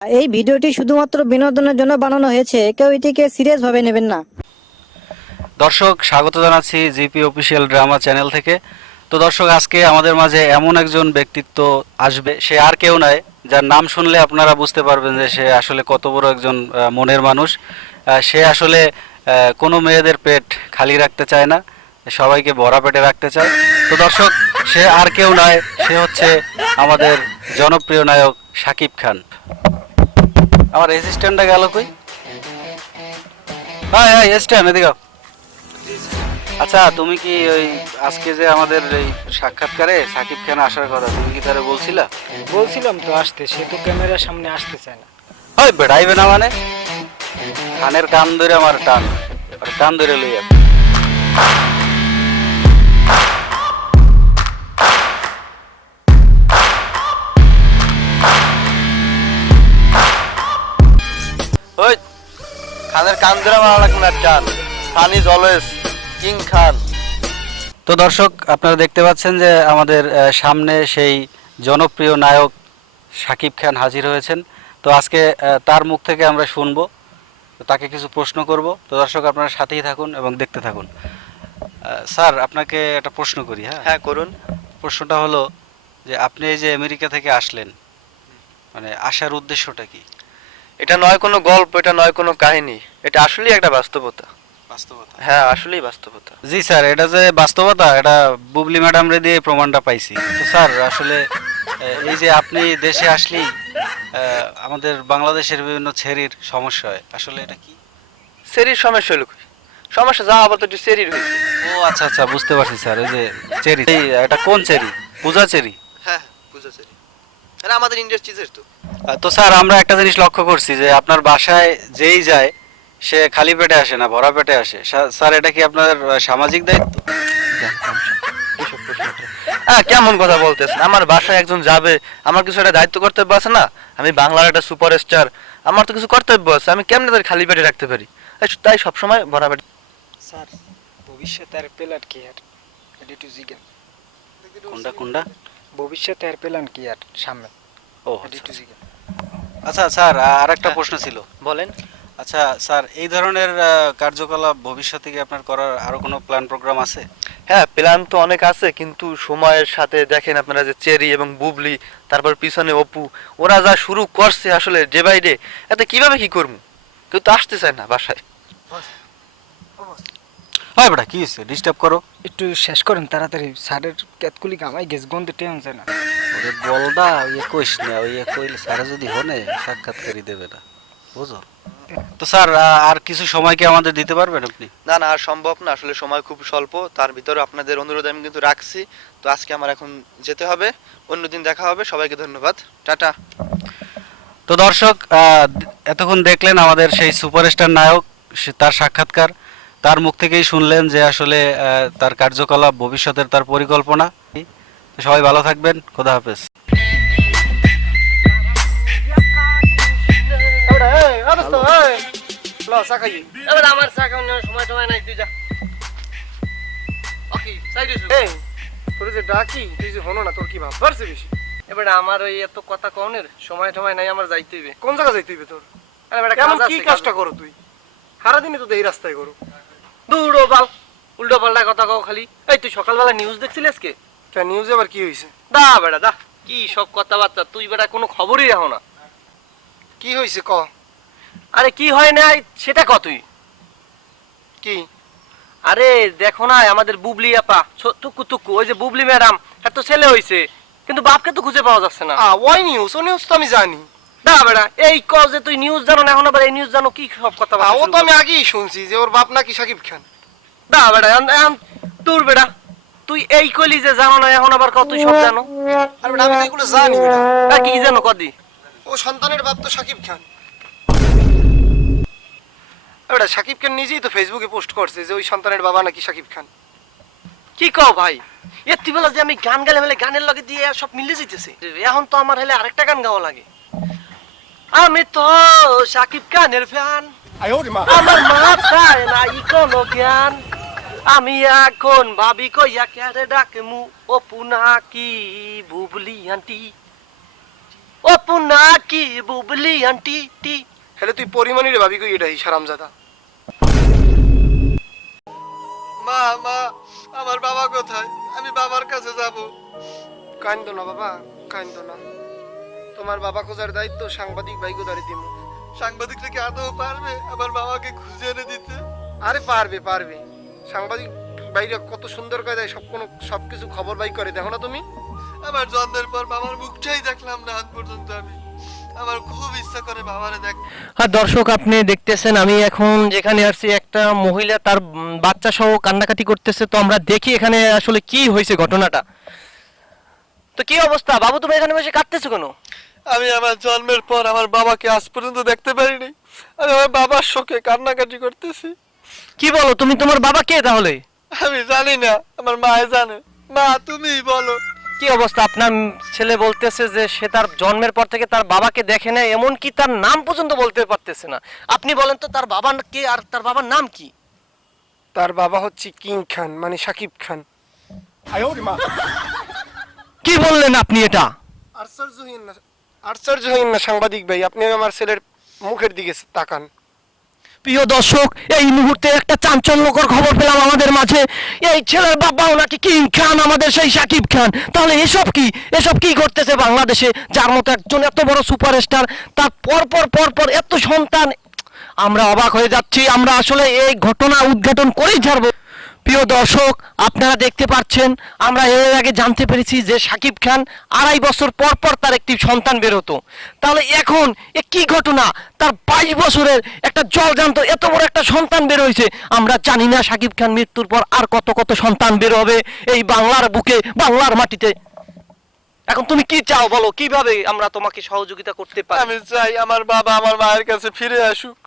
এই ভিডিওটি শুধুমাত্র বিনোদনের জন্য বানানো হয়েছে। কেউ এটিকে সিরিয়াস ভাবে নেবেন না। দর্শক, স্বাগত জানাচ্ছি জিপি অফিসিয়াল ড্রামা চ্যানেল থেকে। তো দর্শক, আজকে আমাদের মাঝে এমন একজন ব্যক্তিত্ব আসবে, সে আর কেউ নয়, যার নাম শুনলে আপনারা বুঝতে পারবেন যে সে আসলে কত বড় একজন মনের মানুষ। সে আসলে কোনো মেয়েদের পেট খালি রাখতে চায় না, সবাইকে ভরা পেটে রাখতে চায়। তো দর্শক, সে আর কেউ নয়, সে হচ্ছে আমাদের জনপ্রিয় নায়ক শাকিব খান। আমার অ্যাসিস্ট্যান্টটা গেল কই? হ্যাঁ হ্যাঁ অ্যাসিস্ট্যান্ট এদিকে। আচ্ছা তুমি কি ওই আজকে যে আমাদের এই সাক্ষাৎকারে সাকিব খান আসার কথা তুমি কি তারা বলছিলা? বলছিলাম তো আসতে সে তো ক্যামেরার সামনে আসতে চায় না। ওই বেড়াইবে না মানে? খানের কান ধরে আমার টান আর কান ধরে লইয়া। কান ধরে মারা লাগবে না Khan is always king Khan. তো দর্শক আপনারা দেখতে পাচ্ছেন যে আমাদের সামনে সেই জনপ্রিয় নায়ক সাকিব খান হাজির হয়েছেন। তো আজকে তার মুখ থেকে আমরা শুনব। তো তাকে কিছু প্রশ্ন করব। তো দর্শক আপনারা সাথেই থাকুন এবং দেখতে থাকুন। স্যার আপনাকে একটা প্রশ্ন করি হ্যাঁ? হ্যাঁ করুন। প্রশ্নটা হলো যে আপনি এই যে আমেরিকা থেকে আসলেন মানে আসার উদ্দেশ্যটা কি? এটা নয় কোনো গল্প এটা নয় কোনো কাহিনী। এটা আসলেই একটা বাস্তবতা। বাস্তবতা। হ্যাঁ আসলেই বাস্তবতা। জি স্যার এটা যে বাস্তবতা এটা বুবলি ম্যাডাম রে দিয়ে প্রমাণটা পাইছি। তো স্যার আসলে এই যে আপনি দেশে আসলেই আহ, আমাদের বাংলাদেশের বিভিন্ন ছেরির সমস্যা হয়। আসলে এটা কি? সেরির সমস্যা হলো সমস্যা যা আপাতত সেরির হয়েছে ও আচ্ছা আচ্ছা বুঝতে পারছি স্যার ওই যে চেরি। এটা কোন চেরি? পূজা চেরি? হ্যাঁ বুঝা সেরি এটা আমাদের ইন্ডিয়ার চিজের তো স্যার আমরা একটা জিনিস লক্ষ্য করছি যে আপনার বাসায় যেই যায় সে খালি পেটে আসে না ভরা পেটে আসে। স্যার এটা কি আপনার সামাজিক দায়িত্ব। হ্যাঁ কেমন কথা বলতেছেন? আমার বাসায় একজন যাবে আমার কিছু একটা দায়িত্ব কর্তব্য আছে না? আমি বাংলার একটা সুপারস্টার আমার তো কিছু কর্তব্য আছে আমি কেমনে তাদের খালি পেটে রাখতে পারি? তাই সবসময় ভরা পেটে স্যার ভবিষ্যতে আর প্ল্যান কি আর? এটি একটু জিজ্ঞেস কোনটা কোনটা? ভবিষ্যতে আর প্ল্যান কি আর সামনে? ও আচ্ছা জিজ্ঞেস আচ্ছা। স্যার আর একটা হ্যাঁ। প্রশ্ন ছিল। বলেন। আচ্ছা স্যার এই ধরনের কার্যকলাপ ভবিষ্যতে কি আপনার করার আরও কোনো প্ল্যান প্রোগ্রাম আছে? হ্যাঁ প্ল্যান তো অনেক আছে কিন্তু সময়ের সাথে দেখেন আপনারা যে চেরি এবং বুবলি তারপর পিছনে অপু ওরা যা শুরু করছে আসলে ডে বাই ডে এতে কীভাবে কি করব? কেউ তো আসতে চায় না বাসায়। হয় বেটা কি হয়েছে? ডিস্টার্ব করো। একটু শেষ করেন তাড়াতাড়ি। স্যারের ক্যাতকুলি গেছ গন্ধে টেন যায় না। ওরে বলদা ইয়ে কইস না ইয়ে কইলে স্যারে যদি হনে সাক্ষাৎকারই দেবে না। বুঝো? তো স্যার আর কিছু সময় কি আমাদের দিতে পারবেন আপনি? না না আর সম্ভব না। আসলে সময় খুব স্বল্প। তার ভিতরে আপনাদের অনুরোধ আমি কিন্তু রাখছি। তো আজকে আমার এখন যেতে হবে। অন্যদিন দেখা হবে। সবাইকে ধন্যবাদ। টাটা। তো দর্শক আহ, এতক্ষণ দেখলেন আমাদের সেই সুপারস্টার নায়ক তার সাক্ষাৎকার। তার মুখ থেকেই শুনলেন যে আসলে তার কার্যকলাপ ভবিষ্যতের তার পরিকল্পনা। সবাই ভালো থাকবেন খোদা হাফেজ। আমার চা খাওয়ানোর সময় সময় নাই তুই যা। ওকে সাইড তোর যে ডাকি তুই যে হনো না তোর কি ভাব? পারছে বেশি। এবার আমার ওই এত কথা কনের সময় সময় নাই আমার যাইতে হইবে। কোন জায়গা যাইতে হইবে তোর? আরে বেটা কেমন কি কাজটা কাজ। করো তুই? সারাদিনই তো এই রাস্তায় করো। বাল উল্টো পাল্টা কথা কও খালি। এই তুই সকালবেলা নিউজ দেখছিলিস কে কেন নিউজে আবার কি হয়েছে দা বেটা দা। কি সব কথাবার্তা তুই বেটা কোনো খবরই রাখো না। কি হয়েছে ক? আরে কি হয় না সেটা ক তুই? কি? আরে দেখো না আমাদের বুবলি আপা টুকু টুকু ওই যে বুবলি ম্যাডাম এত ছেলে হয়েছে কিন্তু বাপকে তো খুঁজে পাওয়া যাচ্ছে না। ওই নিউজ ও নিউজ তো আমি জানি। দা বেটা এই ক যে তুই নিউজ জানো না এখন আবার এই নিউজ জানো কি সব কথা ও তো আমি আগেই শুনছি যে ওর বাপ নাকি সাকিব খান। দা বেটা এখন- এখন তোর বেটা তুই এই কইলি যে জানো না এখন আবার কত সব জানো? আর বেটা, আমি এগুলো জানি বেটা। কি জানো কদি? ও সন্তানের বাপ তো সাকিব খান। ওটা সাকিব খান নিজেই তো ফেসবুকে পোস্ট করছে যে ওই সন্তানের বাবা নাকি সাকিব খান। কি কও ভাই? এত্তি বেলা যে আমি গান গালে মেলে গানের লগে দিয়ে সব মিলে যেতেছে এখন তো আমার হলে আরেকটা গান গাওয়া লাগে। আমি তো সাকিব খানের ফ্যান। আমার মাথায় নাই কোনো জ্ঞান। আমি এখন ভাবি কইয়া কেড়ে ডাকে মু অপু নাকি বুবলি আন্টি? অপুনা কি বুবলি আন্টি টি? হেলে তুই পরিমাণই রে ভাবি কই এটা হারামজাদা মা মা আমার বাবা কোথায়? আমি বাবার কাছে যাব। কান্দ না বাবা কান্দ না। তোমার বাবা খোঁজার দায়িত্ব সাংবাদিক ভাইগো দাঁড়িয়ে দিব সাংবাদিকরা কি আদৌ পারবে আমার বাবাকে খুঁজে এনে দিতে? আরে পারবে পারবে। সাংবাদিক বাইরে কত সুন্দর করে দেয় সব কোনো সব কিছু খবর বাই করে দেখো না তুমি? আমার জন্মের পর বাবার মুখটাই দেখলাম না আজ পর্যন্ত আমি। আমার খুব ইচ্ছা করে বাবারে দেখ হ্যাঁ দর্শক আপনি দেখতেছেন আমি এখন যেখানে আসছি একটা মহিলা তার বাচ্চা সহ কান্নাকাটি করতেছে। তো আমরা দেখি এখানে আসলে কি হয়েছে ঘটনাটা। তো কি অবস্থা? বাবু তুমি এখানে বসে কাঁদতেছো কেন? আমি আমার জন্মের পর আমার বাবাকে আজ পর্যন্ত দেখতে পারিনি। আমি আমার বাবার শোকে কান্নাকাটি করতেছি। কি বলো তুমি তোমার বাবা কে তাহলে? আমি জানি না আমার মায়ে জানে। মা তুমি বলো। কি অবস্থা? আপনার ছেলে বলতেছে যে সে তার জন্মের পর থেকে তার বাবাকে দেখে না এমন কি তার নাম পর্যন্ত বলতে পারতেছে না। আপনি বলেন তো তার বাবা কে আর তার বাবার নাম কি? তার বাবা হচ্ছে কিং খান মানে সাকিব খান। কি বললেন আপনি এটা? আশ্চর্যহীন না আশ্চর্যহীন না সাংবাদিক ভাই, আপনি আমার ছেলের মুখের দিকে তাকান। প্রিয় দর্শক, এই মুহূর্তে একটা চাঞ্চল্যকর খবর পেলাম আমাদের মাঝে। এই ছেলের বাবাও নাকি কিং খান, আমাদের সেই সাকিব খান। তাহলে এসব কি? এসব কি ঘটতেছে বাংলাদেশে? যার মতো একজন এত বড় সুপারস্টার, তার পর পর পর পর এত সন্তান। আমরা অবাক হয়ে যাচ্ছি, আমরা আসলে এই ঘটনা উদ্ঘাটন করেই ছাড়বো। প্রিয় দর্শক, আপনারা দেখতে পাচ্ছেন, আমরা এর আগে জানতে পেরেছি যে সাকিব খান আড়াই বছর পর পর তার একটি সন্তান বেরোতো তাহলে এখন এ কি ঘটনা? তার বাইশ বছরের একটা জল জলজান্ত এত বড় একটা সন্তান বের হয়েছে। আমরা জানি না সাকিব খান মৃত্যুর পর আর কত কত সন্তান বের হবে এই বাংলার বুকে, বাংলার মাটিতে। এখন তুমি কি চাও বলো? কীভাবে আমরা তোমাকে সহযোগিতা করতে পারি? আমি চাই আমার বাবা আমার মায়ের কাছে ফিরে আসুক।